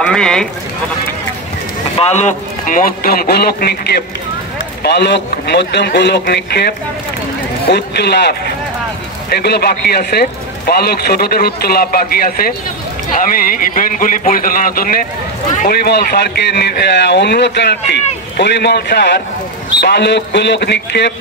আমি বালক মধ্যম গোলক নিক্ষেপ উচ্চ লাভ এগুলো বাকি আছে। বালক ছোটদের উচ্চ লাভ বাকি আছে। আমি ইভেন্টগুলি পরিচালনার জন্য পরিমল স্যারকে অনুরোধ জানাচ্ছি। পরিমল স্যার বালক গোলক নিক্ষেপ